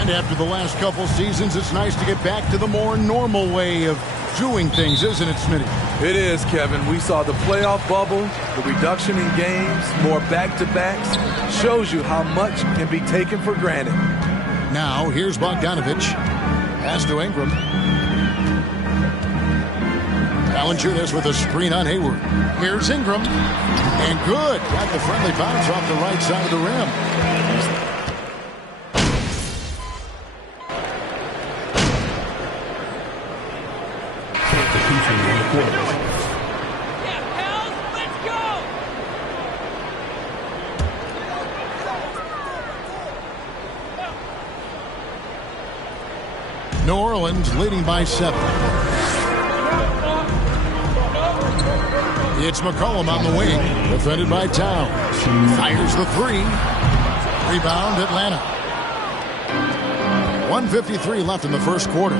And after the last couple seasons, it's nice to get back to the more normal way of doing things, isn't it, Smitty? It is, Kevin. We saw the playoff bubble, the reduction in games, more back-to-backs. Shows you how much can be taken for granted. Now, here's Bogdanovich. Pass to Ingram. Valanciunas with a screen on Hayward. Here's Ingram. And good. Got the friendly bounce off the right side of the rim. New Orleans leading by 7. It's McCollum on the wing, defended by Towns. Fires the 3. Rebound Atlanta. 1:53 left in the first quarter.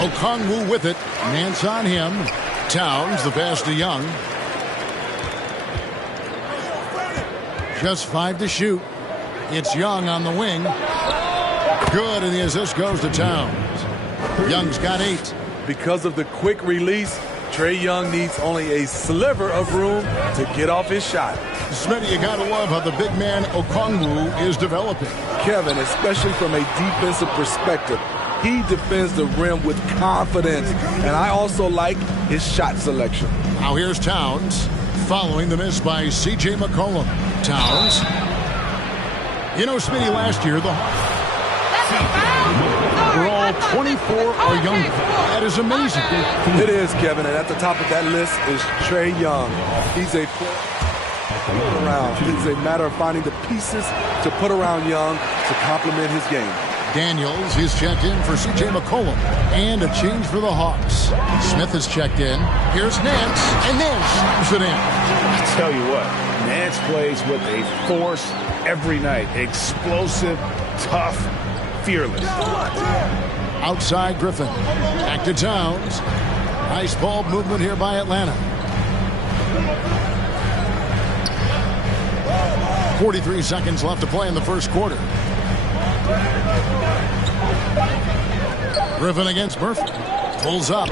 Okongwu with it. Nance on him. Towns, the pass to Young. Just 5 to shoot. It's Young on the wing. Good, and the assist goes to Towns. Young's got 8. Because of the quick release, Trae Young needs only a sliver of room to get off his shot. Smitty, you gotta love how the big man Okongwu is developing. Kevin, especially from a defensive perspective, he defends the rim with confidence, and I also like his shot selection. Now here's Towns, following the miss by C.J. McCollum. Towns. You know, Smitty, last year, the we're all 24 or younger. That is amazing. It is, Kevin, and at the top of that list is Trae Young. He's a player around. It's a matter of finding the pieces to put around Young to complement his game. Daniels is checked in for C.J. McCollum. And a change for the Hawks. Smith is checked in. Here's Nance, and Nance slams it in. I tell you what, Nance plays with a force every night. Explosive, tough, fearless. Outside Griffin. Back to Towns. Nice ball movement here by Atlanta. 43 seconds left to play in the first quarter. Griffin against Murphy. Pulls up.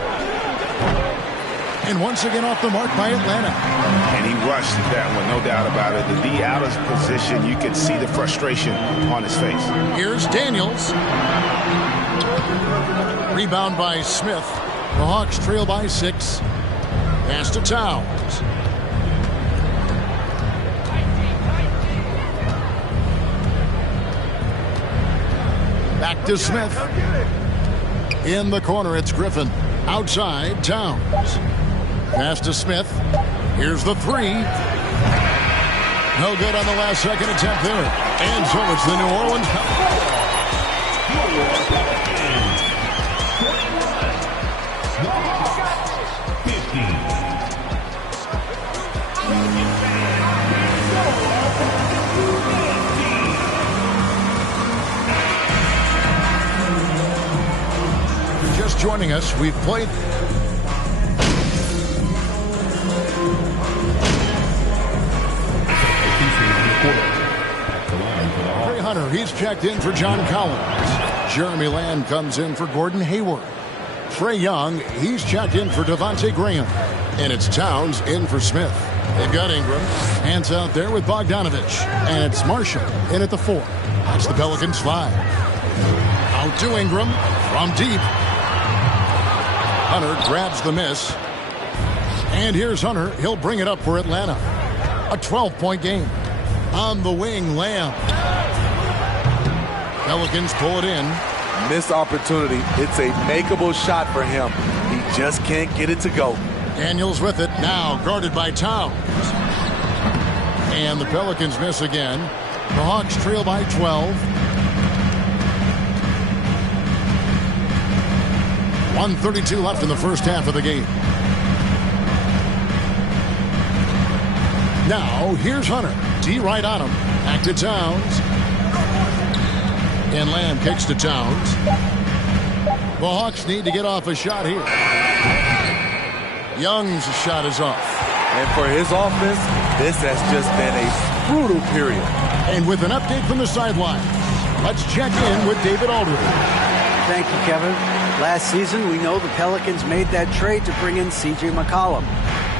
And once again off the mark by Atlanta. And he rushed that one, no doubt about it. To be out of position, you could see the frustration on his face. Here's Daniels. Rebound by Smith. The Hawks trail by 6. Pass to Towns. Back to Smith. In the corner, it's Griffin. Outside, Towns. Pass to Smith. Here's the 3. No good on the last second attempt there. And so it's the New Orleans. Just joining us, we've played. Trey Hunter, he's checked in for John Collins. Jeremy Lamb comes in for Gordon Hayward. Trae Young, he's checked in for Devontae Graham. And it's Towns in for Smith. They've got Ingram. Hands out there with Bogdanovich. And it's Marshall in at the 4. That's the Pelicans 5. Out to Ingram from deep. Hunter grabs the miss. And here's Hunter. He'll bring it up for Atlanta. A 12-point game. On the wing, Lamb. Pelicans pull it in. Missed opportunity. It's a makeable shot for him. He just can't get it to go. Daniels with it. Now guarded by Towns. And the Pelicans miss again. The Hawks trail by 12. 1:32 left in the first half of the game. Now, here's Hunter. D right on him. Back to Towns. And Lamb kicks to Towns. The Hawks need to get off a shot here. Young's shot is off. And for his offense, this has just been a brutal period. And with an update from the sideline, let's check in with David Aldridge. Thank you, Kevin. Last season, we know the Pelicans made that trade to bring in C.J. McCollum.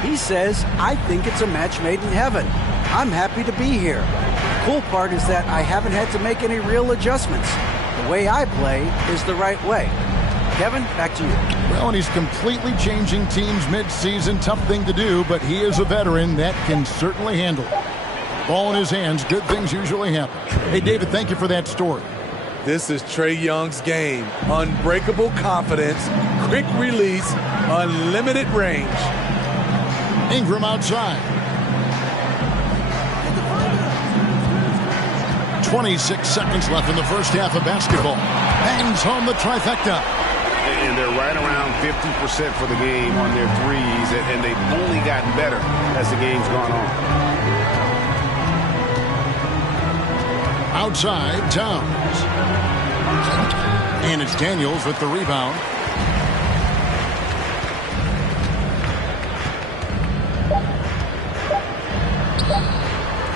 He says, I think it's a match made in heaven. I'm happy to be here. The cool part is that I haven't had to make any real adjustments. The way I play is the right way. Kevin, back to you. Well, and he's completely changing teams mid-season. Tough thing to do, but he is a veteran that can certainly handle it. Ball in his hands, good things usually happen. Hey, David, thank you for that story. This is Trae Young's game. Unbreakable confidence, quick release, unlimited range. Ingram outside. 26 seconds left in the first half of basketball. Bangs home the trifecta. And they're right around 50% for the game on their threes, and they've only gotten better as the game's gone on. Outside, Towns. And it's Daniels with the rebound.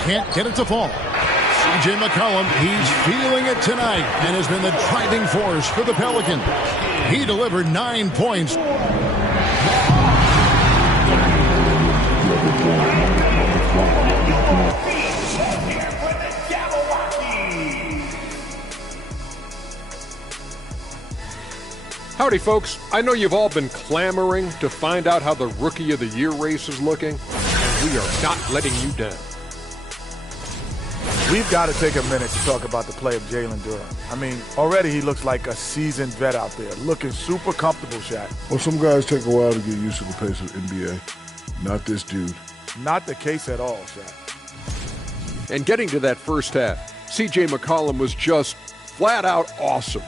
Can't get it to fall. C.J. McCollum, he's feeling it tonight and has been the driving force for the Pelicans. He delivered 9 points. Howdy, folks. I know you've all been clamoring to find out how the Rookie of the Year race is looking, and we are not letting you down. We've got to take a minute to talk about the play of Jalen Duren. I mean, already he looks like a seasoned vet out there, looking super comfortable, Shaq. Well, some guys take a while to get used to the pace of NBA. Not this dude. Not the case at all, Shaq. And getting to that first half, C.J. McCollum was just flat out awesome.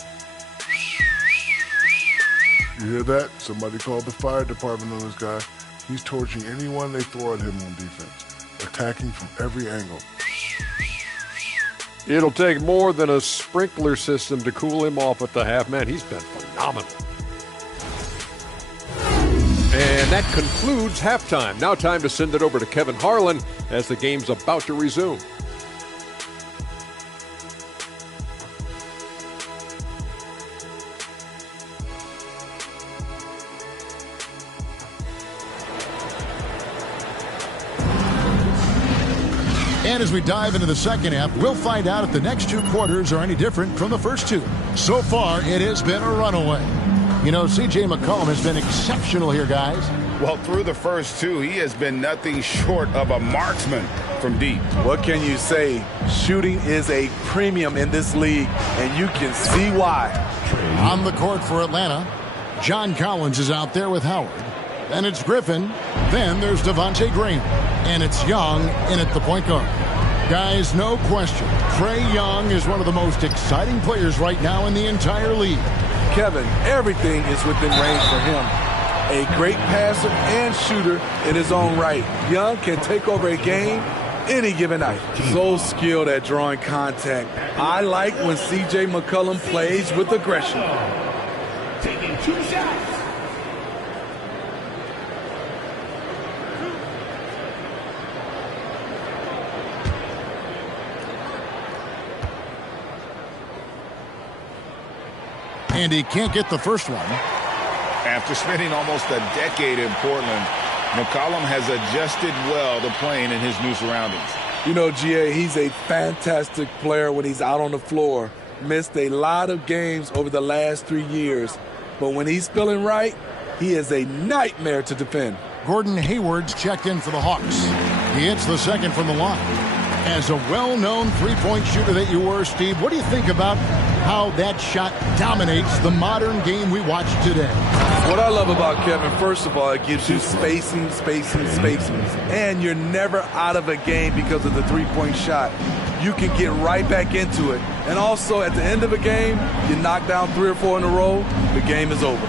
You hear that? Somebody called the fire department on this guy. He's torching anyone they throw at him on defense, attacking from every angle. It'll take more than a sprinkler system to cool him off at the half. Man, he's been phenomenal. And that concludes halftime. Now time to send it over to Kevin Harlan as the game's about to resume. And as we dive into the second half, we'll find out if the next 2 quarters are any different from the first 2. So far, it has been a runaway. You know, C.J. McCollum has been exceptional here, guys. Well, through the first 2, he has been nothing short of a marksman from deep. What can you say? Shooting is a premium in this league, and you can see why. On the court for Atlanta, John Collins is out there with Howard. Then it's Griffin. Then there's Devontae Graham. And it's Young in at the point guard. Guys, no question, Trae Young is one of the most exciting players right now in the entire league. Kevin, everything is within range for him. A great passer and shooter in his own right. Young can take over a game any given night. So skilled at drawing contact. I like when C.J. McCollum plays with aggression. Taking 2 shots. And he can't get the first one. After spending almost a decade in Portland, McCollum has adjusted well to playing in his new surroundings. You know, G.A., he's a fantastic player when he's out on the floor. Missed a lot of games over the last 3 years. But when he's feeling right, he is a nightmare to defend. Gordon Hayward's checked in for the Hawks. He hits the second from the line. As a well-known three-point shooter that you were, Steve, what do you think about how that shot dominates the modern game we watch today? What I love about Kevin, first of all, it gives you spacing. And you're never out of a game because of the three-point shot. You can get right back into it. And also, at the end of a game, you knock down 3 or 4 in a row, the game is over.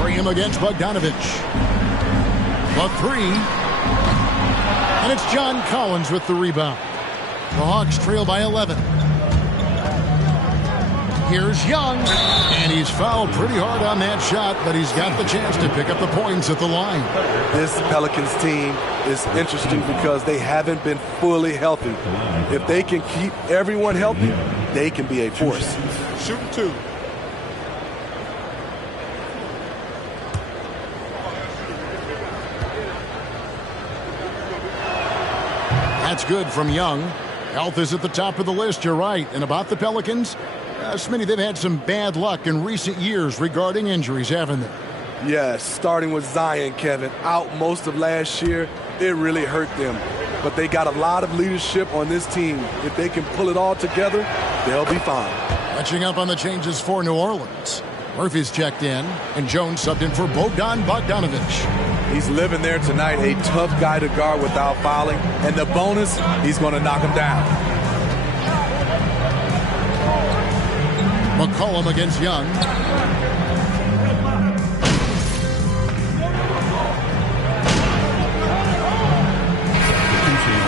Graham against Bogdanovich. The 3. And it's John Collins with the rebound. The Hawks trail by 11. Here's Young, and he's fouled pretty hard on that shot, but he's got the chance to pick up the points at the line. This Pelicans team is interesting because they haven't been fully healthy. If they can keep everyone healthy, they can be a force. Shooting 2. That's good from Young. Health is at the top of the list, you're right. And about the Pelicans, Smitty, they've had some bad luck in recent years regarding injuries, haven't they? Yes, starting with Zion, Kevin, out most of last year, it really hurt them. But they got a lot of leadership on this team. If they can pull it all together, they'll be fine. Catching up on the changes for New Orleans. Murphy's checked in, and Jones subbed in for Bogdan Bogdanovic. He's living there tonight, a tough guy to guard without fouling. And the bonus, he's going to knock him down. McCollum against Young.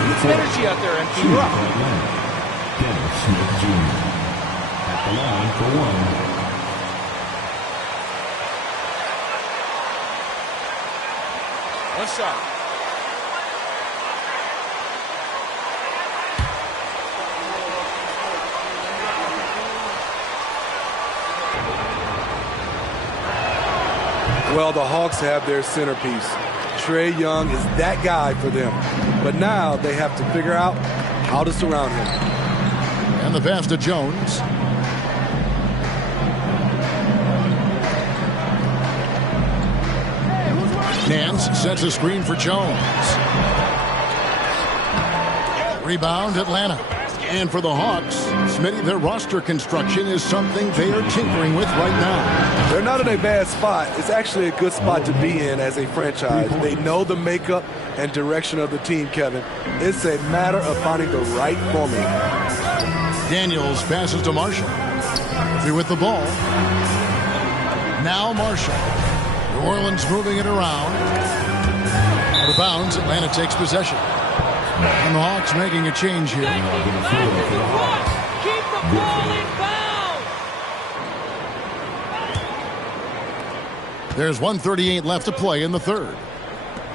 It's energy out there, MT. You're up. Dennis Smith Jr. at the line for one. One shot. Well, the Hawks have their centerpiece. Trae Young is that guy for them. But now they have to figure out how to surround him. And the pass to Jones. Nance sets a screen for Jones. Rebound, Atlanta. And for the Hawks, Smitty, their roster construction is something they are tinkering with right now. They're not in a bad spot. It's actually a good spot to be in as a franchise. They know the makeup and direction of the team, Kevin. It's a matter of finding the right formula. Daniels passes to Marshall. Murphy with the ball. Now Marshall. New Orleans moving it around. Out of bounds, Atlanta takes possession. And the Hawks making a change here. Keep the ball in bounds. There's 1:38 left to play in the third.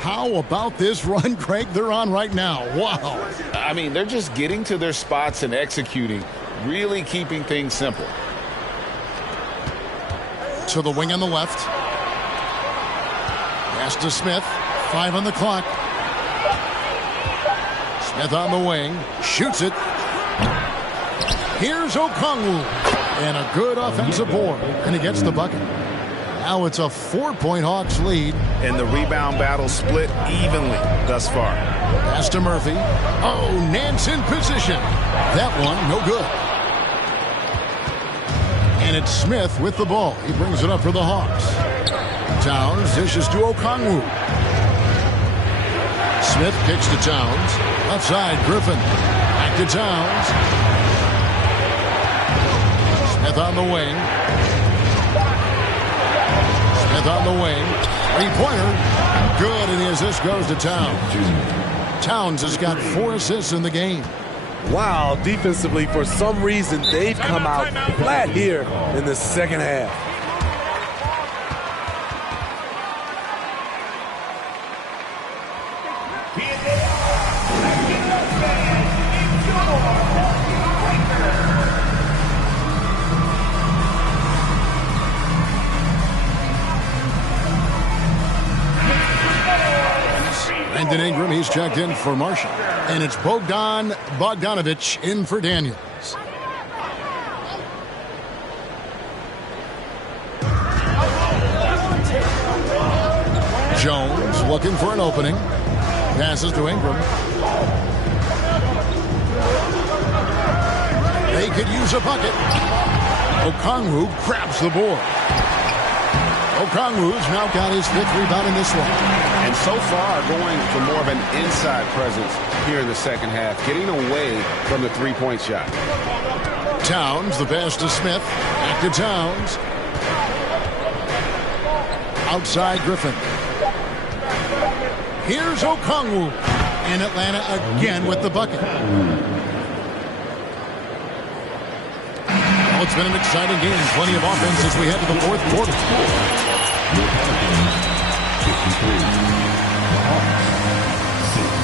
How about this run, Craig, they're on right now? Wow. I mean, they're just getting to their spots and executing, really keeping things simple. To the wing on the left. Pass to Smith. 5 on the clock. Smith on the wing. Shoots it. Here's Okongwu. And a good offensive board. And he gets the bucket. Now it's a 4-point Hawks lead. And the rebound battle split evenly thus far. Pass to Murphy. Oh, Nance in position. That one, no good. And it's Smith with the ball. He brings it up for the Hawks. Towns dishes to Okongwu. Smith kicks to Towns. Left side, Griffin. Back to Towns. Smith on the wing. Smith on the wing. Three-pointer. Good, and the assist goes to Towns. Towns has got 4 assists in the game. Wow, defensively, for some reason, they've come out flat here in the second half. Brandon Ingram, he's checked in for Marshall. And it's Bogdan Bogdanovic in for Daniels. Jones looking for an opening. Passes to Ingram. They could use a bucket. Okongwu grabs the board. Okongwu's now got his 5th rebound in this one. And so far going for more of an inside presence here in the second half, getting away from the three-point shot. Towns, the pass to Smith. Back to Towns. Outside Griffin. Here's Okongwu. And Atlanta again with the bucket. Well, it's been an exciting game. Plenty of offense as we head to the fourth quarter. The Pelicans 63. The Hawks 6.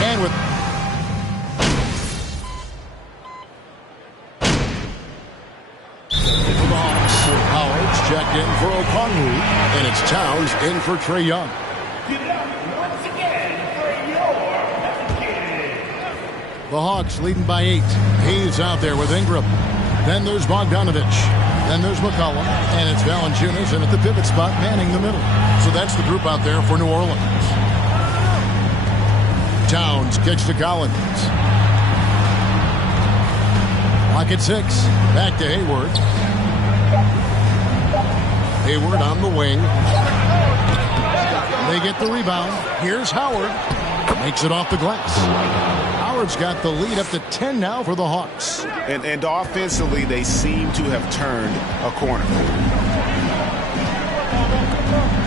And with for the Hawks, Howard's checked in for Okongwu, and it's Towns in for Trae Young. The Hawks leading by 8. He's out there with Ingram. Then there's Bogdanovich. Then there's McCollum. And it's Valanciunas in at the pivot spot, manning the middle. So that's the group out there for New Orleans. Towns kicks to Collins. Clock at 6. Back to Hayward. Hayward on the wing. They get the rebound. Here's Howard. Makes it off the glass. Howard's got the lead up to 10 now for the Hawks. And offensively, they seem to have turned a corner.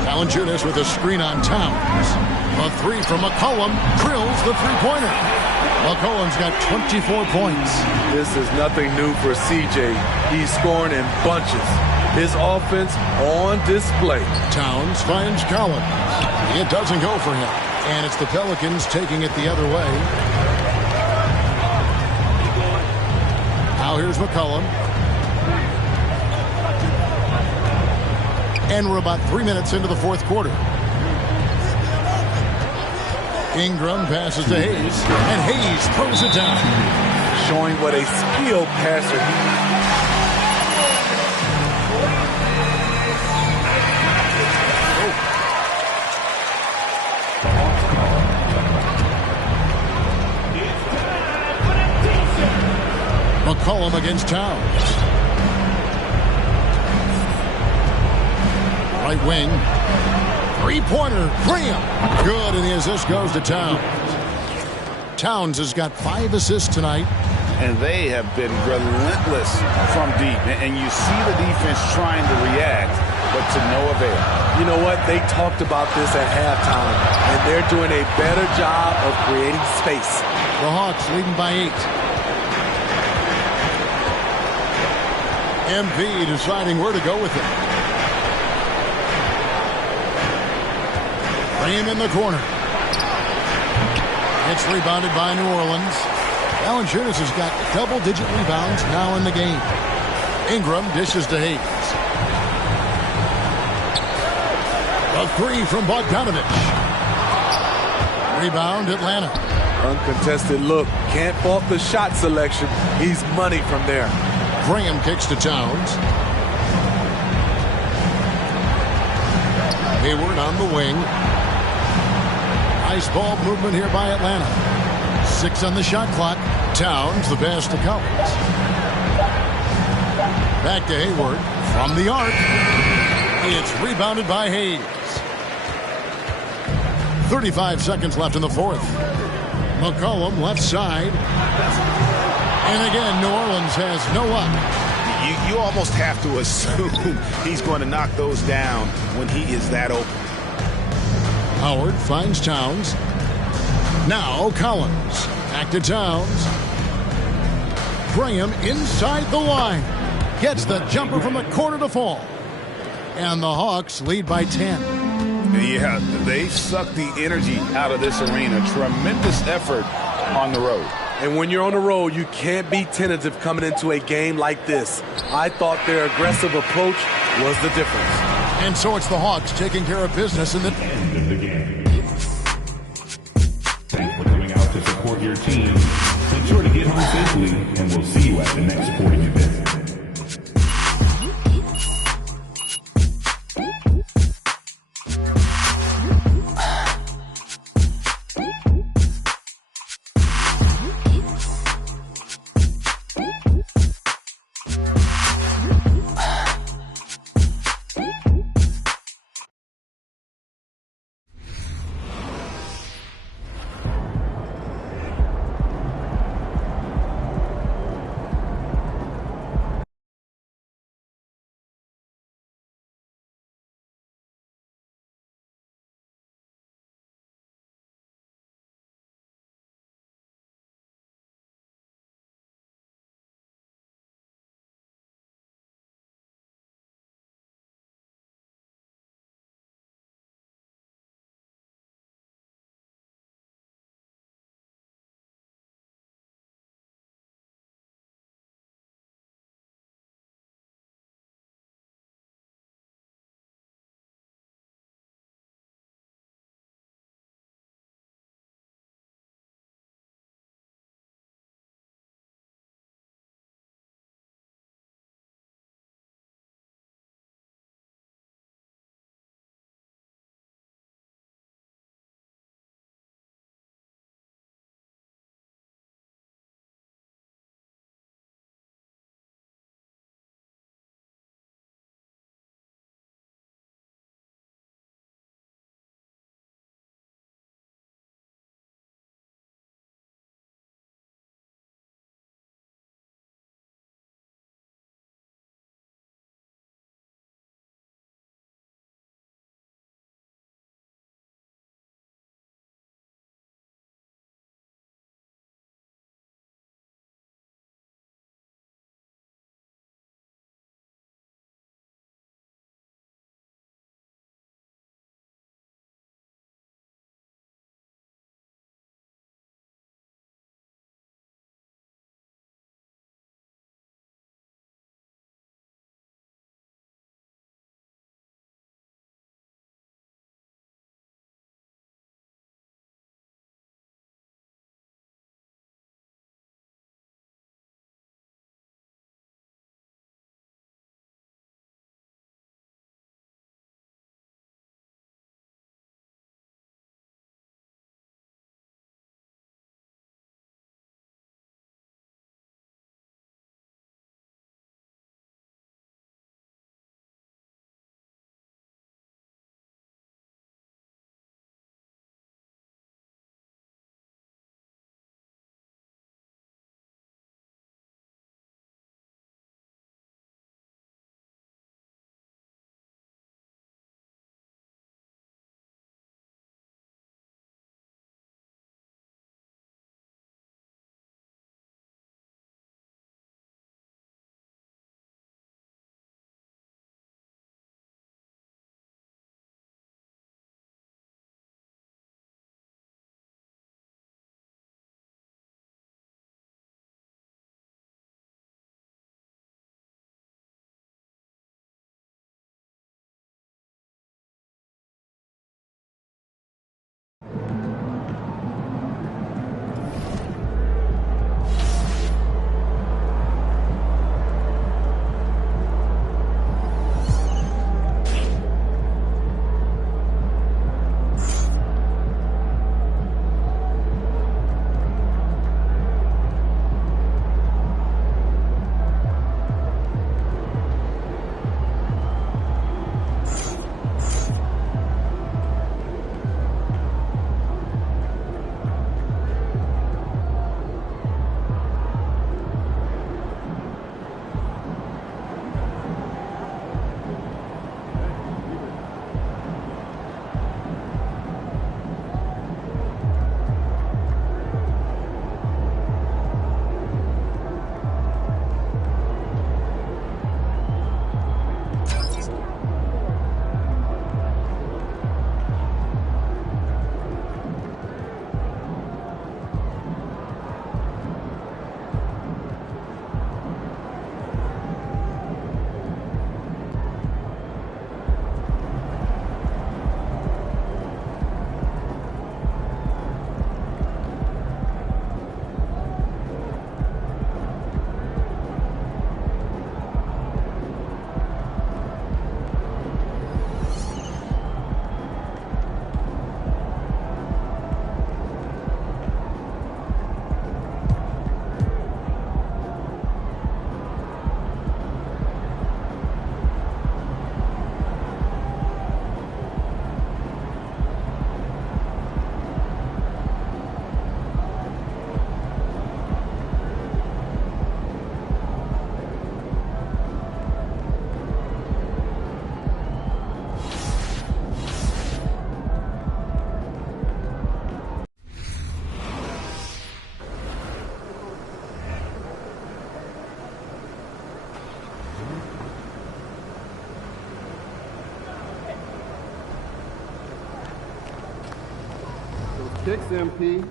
Valanciunas with a screen on Towns. A 3 from McCollum drills the three-pointer. McCollum's got 24 points. This is nothing new for CJ. He's scoring in bunches. His offense on display. Towns finds Collins. It doesn't go for him. And it's the Pelicans taking it the other way. Now here's McCollum. And we're about 3 minutes into the fourth quarter. Ingram passes to Hayes. And Hayes throws it down. Showing what a skilled passer he is. McCollum against Towns. Right wing. Three-pointer. Graham. Good, and the assist goes to Towns. Towns has got 5 assists tonight. And they have been relentless from deep. And you see the defense trying to react, but to no avail. You know what? They talked about this at halftime, and they're doing a better job of creating space. The Hawks leading by 8. MP deciding where to go with it. Graham in the corner. It's rebounded by New Orleans. Valanciunas has got double-digit rebounds now in the game. Ingram dishes to Hayes. A 3 from Bogdanovich. Rebound Atlanta. Uncontested look. Can't fault the shot selection. He's money from there. Graham kicks to Towns. Hayward on the wing. Nice ball movement here by Atlanta. 6 on the shot clock. Towns the pass to Collins. Back to Hayward. From the arc. It's rebounded by Hayes. 35 seconds left in the fourth. McCollum left side. And again, New Orleans has no up. You almost have to assume he's going to knock those down when he is that open. Howard finds Towns. Now Collins. Back to Towns. Graham inside the line. Gets the jumper from the corner to fall. And the Hawks lead by 10. Yeah, they sucked the energy out of this arena. Tremendous effort on the road. And when you're on the road, you can't be tentative coming into a game like this. I thought their aggressive approach was the difference. And so it's the Hawks taking care of business in the End of the game. Thanks for coming out to support your team. Make sure to get home safely, and we'll see you at the next sporting event. kicks, MP.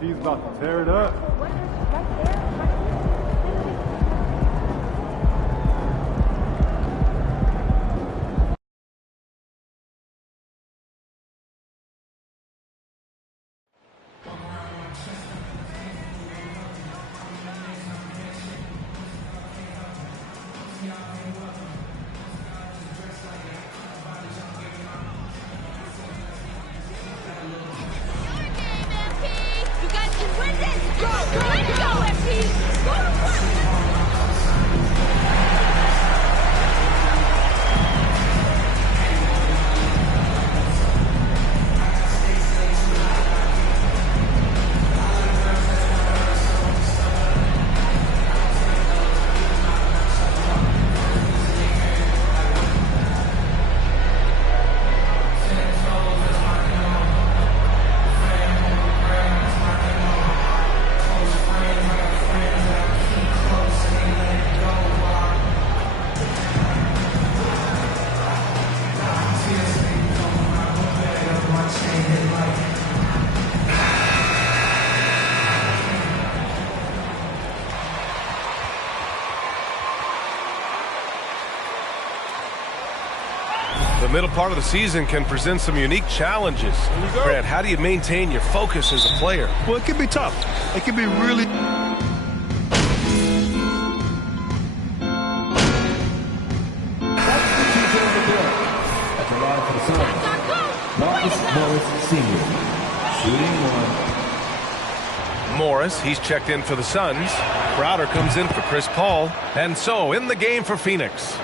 He's about to tear it up. The middle part of the season can present some unique challenges. Grant, how do you maintain your focus as a player? Well, it can be tough. It can be really... At the line for the Suns, Marcus Morris Sr. Shooting one. Morris, he's checked in for the Suns. Crowder comes in for Chris Paul. And so, in the game for Phoenix,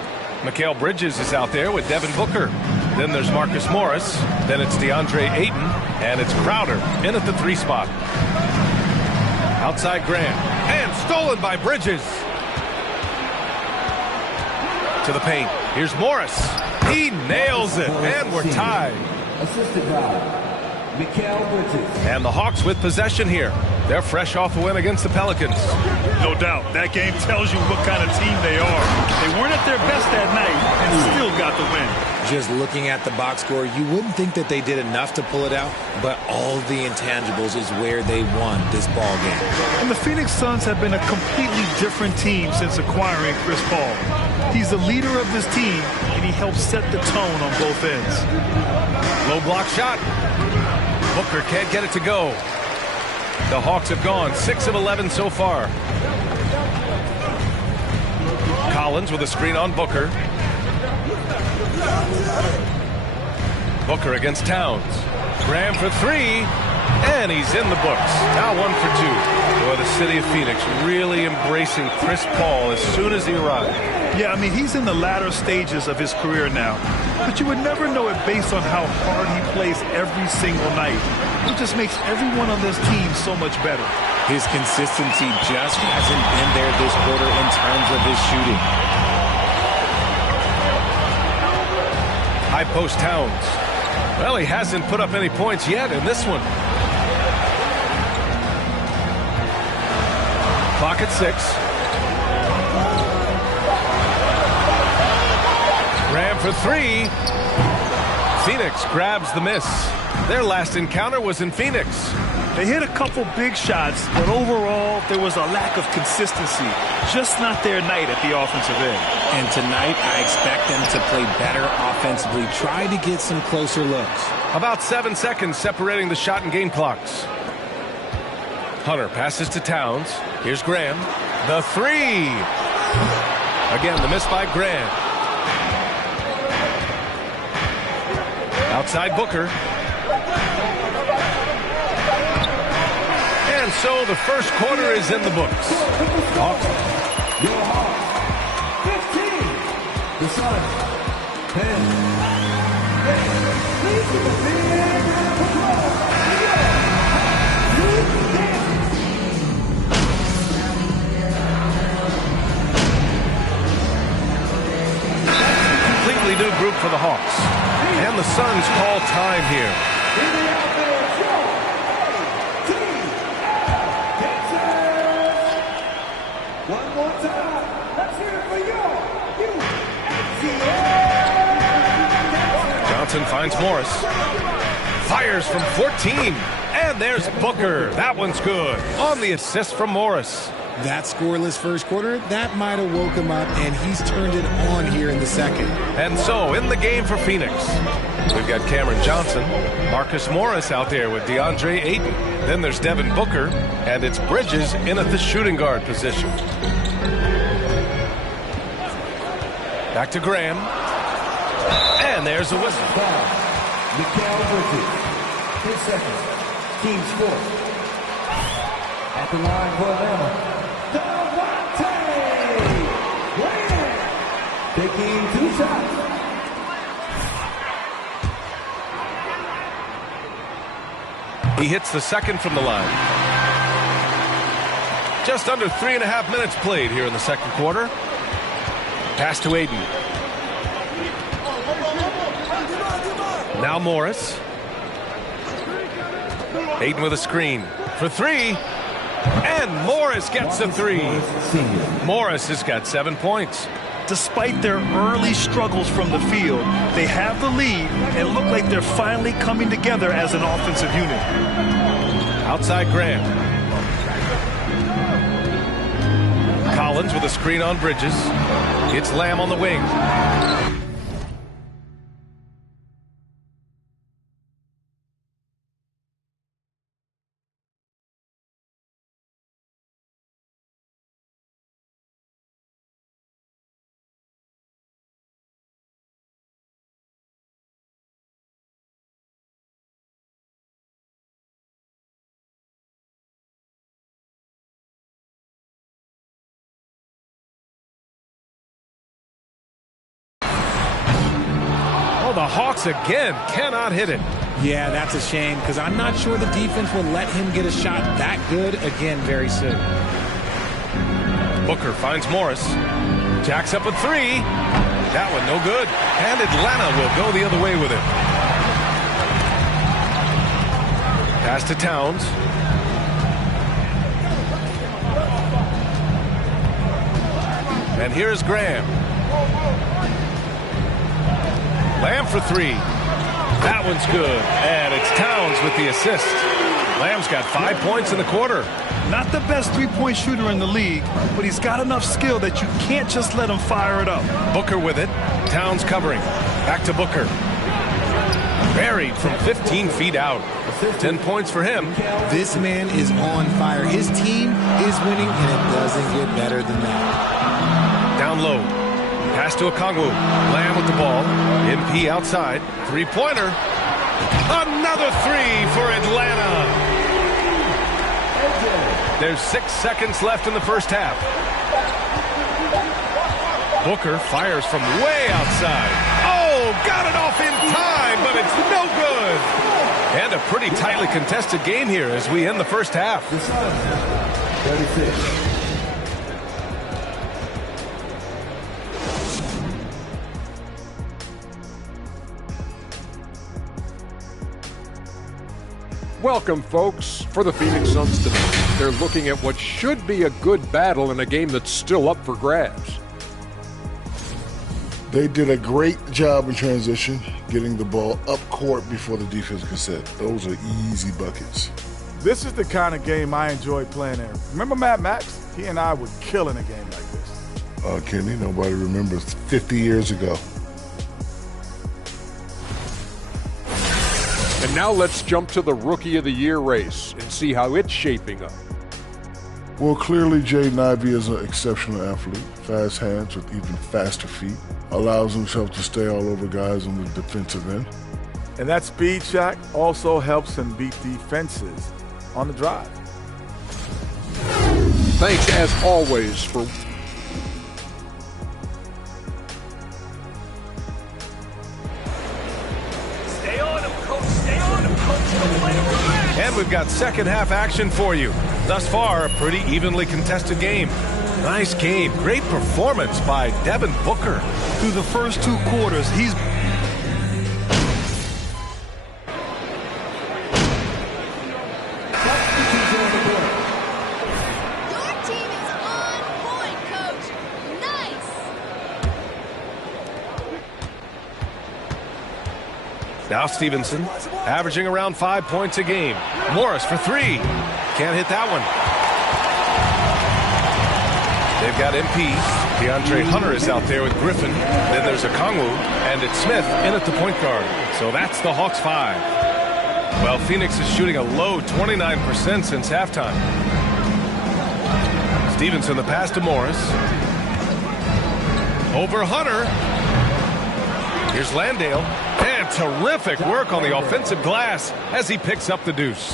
Mikal Bridges is out there with Devin Booker. Then there's Marcus Morris. Then it's DeAndre Ayton. And it's Crowder in at the 3 spot. Outside Grant. And stolen by Bridges. To the paint. Here's Morris. He nails it. And we're tied. Assisted by Mikal Bridges. And the Hawks with possession here. They're fresh off a win against the Pelicans. No doubt. That game tells you what kind of team they are. They weren't at their best that night and still got the win. Just looking at the box score, you wouldn't think that they did enough to pull it out, but all the intangibles is where they won this ball game. And the Phoenix Suns have been a completely different team since acquiring Chris Paul. He's the leader of this team, and he helps set the tone on both ends. Low block shot. Booker can't get it to go. The Hawks have gone 6 of 11 so far. Collins with a screen on Booker. Booker against Towns. Graham for 3, and he's in the books. Now 1 for 2. Boy, the city of Phoenix really embracing Chris Paul as soon as he arrived. Yeah, I mean, he's in the latter stages of his career now. But you would never know it based on how hard he plays every single night. It just makes everyone on this team so much better. His consistency just hasn't been there this quarter in terms of his shooting. High post Towns. Well, he hasn't put up any points yet in this one. Clock at 6. Graham for 3. Phoenix grabs the miss. Their last encounter was in Phoenix. They hit a couple big shots, but overall, there was a lack of consistency. Just not their night at the offensive end. And tonight, I expect them to play better offensively. Try to get some closer looks. About 7 seconds separating the shot and game clocks. Hunter passes to Towns. Here's Graham. The 3. Again, the miss by Graham. Outside Booker. And so the first quarter is in the books. Hawks. Your Hawks. 15. The Suns. 10. Please give a big round of applause. Completely new group for the Hawks. And the Suns call time here. One more time. Let's hear it for you. finds Morris. Fires from 14. And there's Booker. That one's good. On the assist from Morris. That scoreless first quarter, that might have woke him up, and he's turned it on here in the second. And so, in the game for Phoenix, we've got Cameron Johnson, Marcus Morris out there with DeAndre Ayton. Then there's Devin Booker, and it's Bridges in at the shooting guard position. Back to Graham. And there's a whistle. Mikal Bridges, 10 seconds. Team score. At the line for Atlanta, Devontae Graham, taking 2 shots. He hits the second from the line. Just under 3.5 minutes played here in the second quarter. Pass to Ayton. Now Morris. Ayton with a screen for 3. And Morris gets the 3. Morris has got 7 points. Despite their early struggles from the field, they have the lead and look like they're finally coming together as an offensive unit. Outside Graham. Collins with a screen on Bridges. It's Lamb on the wing. The Hawks again cannot hit it. Yeah, that's a shame because I'm not sure the defense will let him get a shot that good again very soon. Booker finds Morris. Jacks up a 3. That one no good. And Atlanta will go the other way with it. Pass to Towns. And here's Graham. Lamb for 3. That one's good. And it's Towns with the assist. Lamb's got 5 points in the quarter. Not the best three-point shooter in the league, but he's got enough skill that you can't just let him fire it up. Booker with it. Towns covering. Back to Booker. Buried from 15 feet out. 10 points for him. This man is on fire. His team is winning, and it doesn't get better than that. Down low. Pass to Okongwu. Lamb with the ball. MP outside. Three-pointer. Another 3 for Atlanta. There's 6 seconds left in the first half. Booker fires from way outside. Oh, got it off in time, but it's no good. And a pretty tightly contested game here as we end the first half. 36. Welcome, folks. For the Phoenix Suns tonight, they're looking at what should be a good battle in a game that's still up for grabs. They did a great job in transition, getting the ball up court before the defense could set. Those are easy buckets. This is the kind of game I enjoy playing in. Remember Mad Max? He and I would kill in a game like this. Kenny, nobody remembers 50 years ago. And now let's jump to the Rookie of the Year race and see how it's shaping up. Well, clearly Jaden Ivey is an exceptional athlete. Fast hands with even faster feet. Allows himself to stay all over guys on the defensive end. And that speed, Shaq, also helps him beat defenses on the drive. Thanks, as always, for... And we've got second half action for you. Thus far, a pretty evenly contested game. Nice game. Great performance by Devin Booker. Through the first 2 quarters, he's... Now Stevenson, averaging around 5 points a game. Morris for three. Can't hit that one. They've got MP. DeAndre Hunter is out there with Griffin. Then there's Okongwu, and it's Smith in at the point guard. So that's the Hawks 5. Well, Phoenix is shooting a low 29% since halftime. Stevenson, the pass to Morris. Over Hunter. Here's Landale. And terrific work on the offensive glass as he picks up the deuce.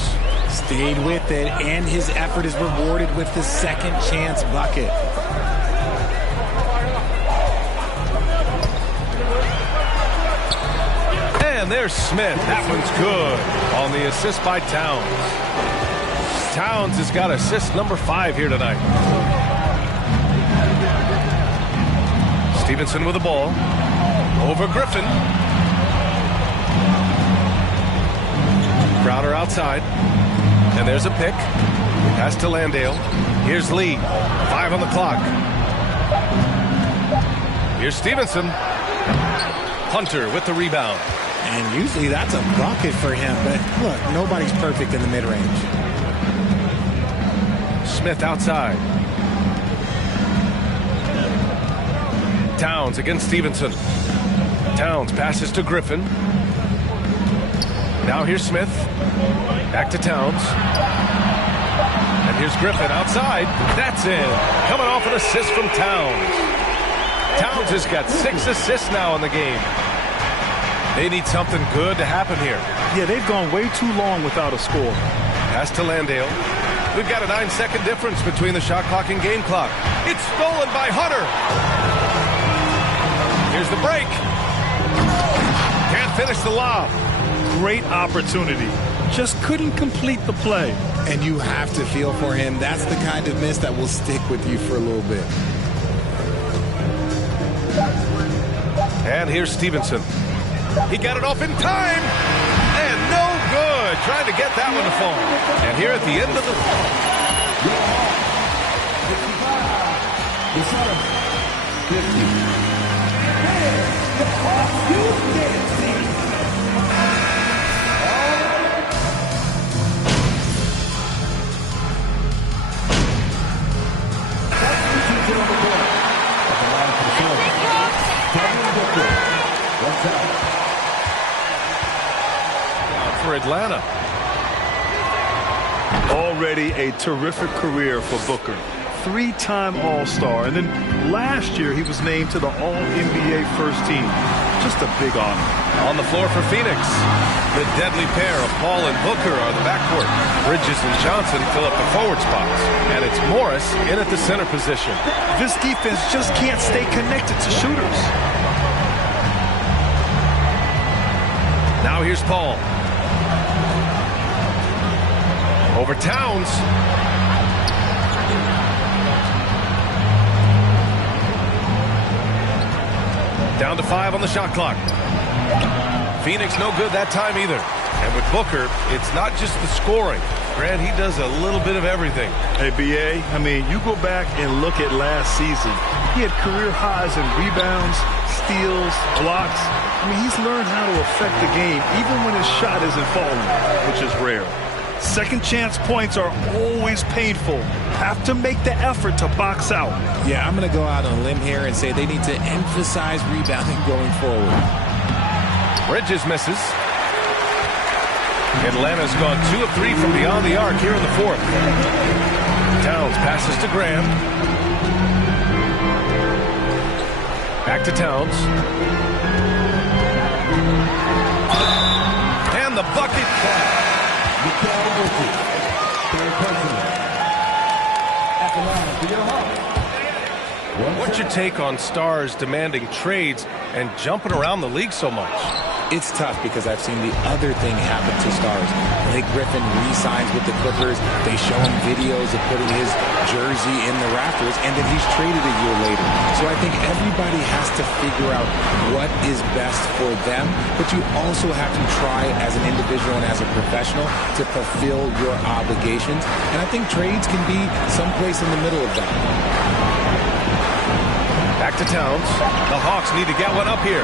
Stayed with it, and his effort is rewarded with the second chance bucket. And there's Smith. That one's good on the assist by Towns. Towns has got assist number 5 here tonight. Stevenson with the ball. Over Griffin. Crowder outside. And there's a pick. Pass to Landale. Here's Lee. 5 on the clock. Here's Stevenson. Hunter with the rebound. And usually that's a bucket for him. But look, nobody's perfect in the mid-range. Smith outside. Towns against Stevenson. Towns passes to Griffin. Now here's Smith. Back to Towns. And here's Griffin outside. That's in. Coming off an assist from Towns. Towns has got 6 assists now in the game. They need something good to happen here. Yeah, they've gone way too long without a score. Pass to Landale. We've got a 9-second difference between the shot clock and game clock. It's stolen by Hunter. Here's the break. Can't finish the lob. Great opportunity. Just couldn't complete the play. And you have to feel for him. That's the kind of miss that will stick with you for a little bit. And here's Stevenson. He got it off in time. And no good. Trying to get that one to fall. And here at the end of the... For Atlanta. Already a terrific career for Booker. 3-time All-Star. And then last year he was named to the All-NBA first team. Just a big honor. On the floor for Phoenix, the deadly pair of Paul and Booker are the backcourt. Bridges and Johnson fill up the forward spots. And it's Morris in at the center position. This defense just can't stay connected to shooters. Now here's Paul. Over Towns. Down to 5 on the shot clock. Phoenix no good that time either. And with Booker, it's not just the scoring. Grant, he does a little bit of everything. Hey, B.A., I mean, you go back and look at last season. He had career highs in rebounds, steals, blocks. I mean, he's learned how to affect the game even when his shot isn't falling, which is rare. Second chance points are always painful. Have to make the effort to box out. Yeah, I'm going to go out on a limb here and say they need to emphasize rebounding going forward. Bridges misses. Atlanta's gone 2 of 3 from beyond the arc here in the fourth. Towns passes to Graham. Back to Towns. And the bucket. What's your take on stars demanding trades and jumping around the league so much? It's tough because I've seen the other thing happen to stars. Blake Griffin re-signs with the Clippers. They show him videos of putting his jersey in the rafters, and then he's traded a year later. So I think everybody has to figure out what is best for them, but you also have to try as an individual and as a professional to fulfill your obligations. And I think trades can be someplace in the middle of that. Back to Towns. The Hawks need to get one up here.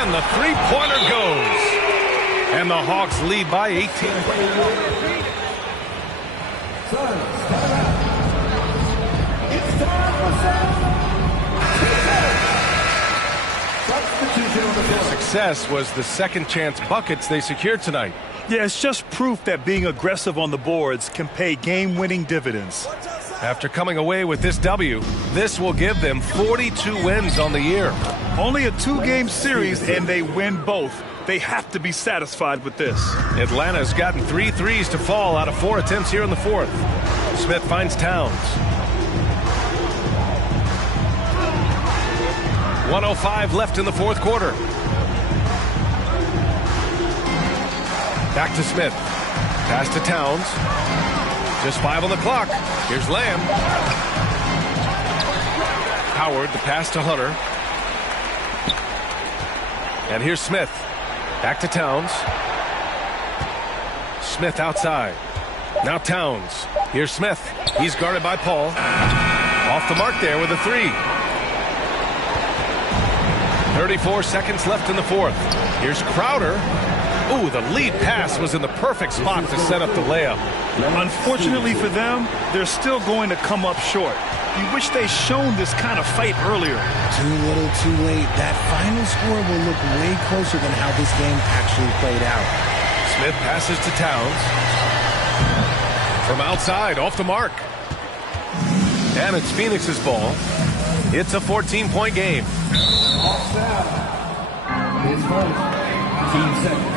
And the three-pointer goes. And the Hawks lead by 18. Their success was the second chance buckets they secured tonight. Yeah, it's just proof that being aggressive on the boards can pay game-winning dividends. After coming away with this W, this will give them 42 wins on the year. Only a 2-game series, and they win both. They have to be satisfied with this. Atlanta's gotten 3 threes to fall out of 4 attempts here in the fourth. Smith finds Towns. 1:05 left in the fourth quarter. Back to Smith. Pass to Towns. Just 5 on the clock. Here's Lamb. Howard, the pass to Hunter. And here's Smith. Back to Towns. Smith outside. Now Towns. Here's Smith. He's guarded by Paul. Off the mark there with a 3. 34 seconds left in the fourth. Here's Crowder. Ooh, the lead pass was in the perfect spot to set up the layup. Unfortunately for them, they're still going to come up short. You wish they'd shown this kind of fight earlier. Too little, too late. That final score will look way closer than how this game actually played out. Smith passes to Towns. From outside, off the mark. And it's Phoenix's ball. It's a 14-point game. His first, team second.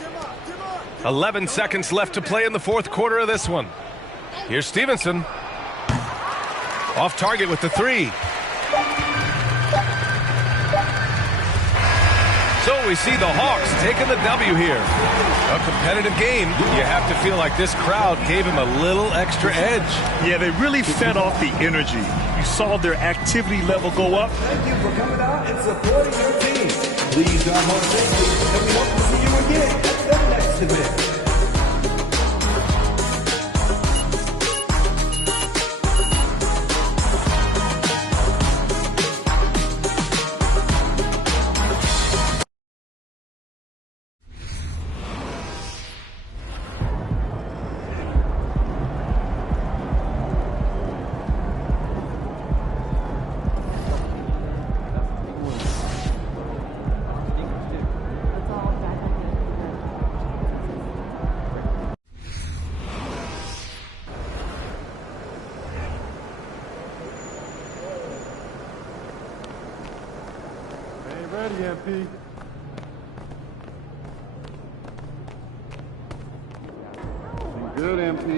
Come on. 11 seconds left to play in the fourth quarter of this one. Here's Stevenson. Off target with the 3. So we see the Hawks taking the W here. A competitive game. You have to feel like this crowd gave him a little extra edge. Yeah, they really fed off the energy. You saw their activity level go up. Thank you for coming out and supporting your team. Please drive home safely, and we hope to see you again at the next event. Ready, MP. Good, MP.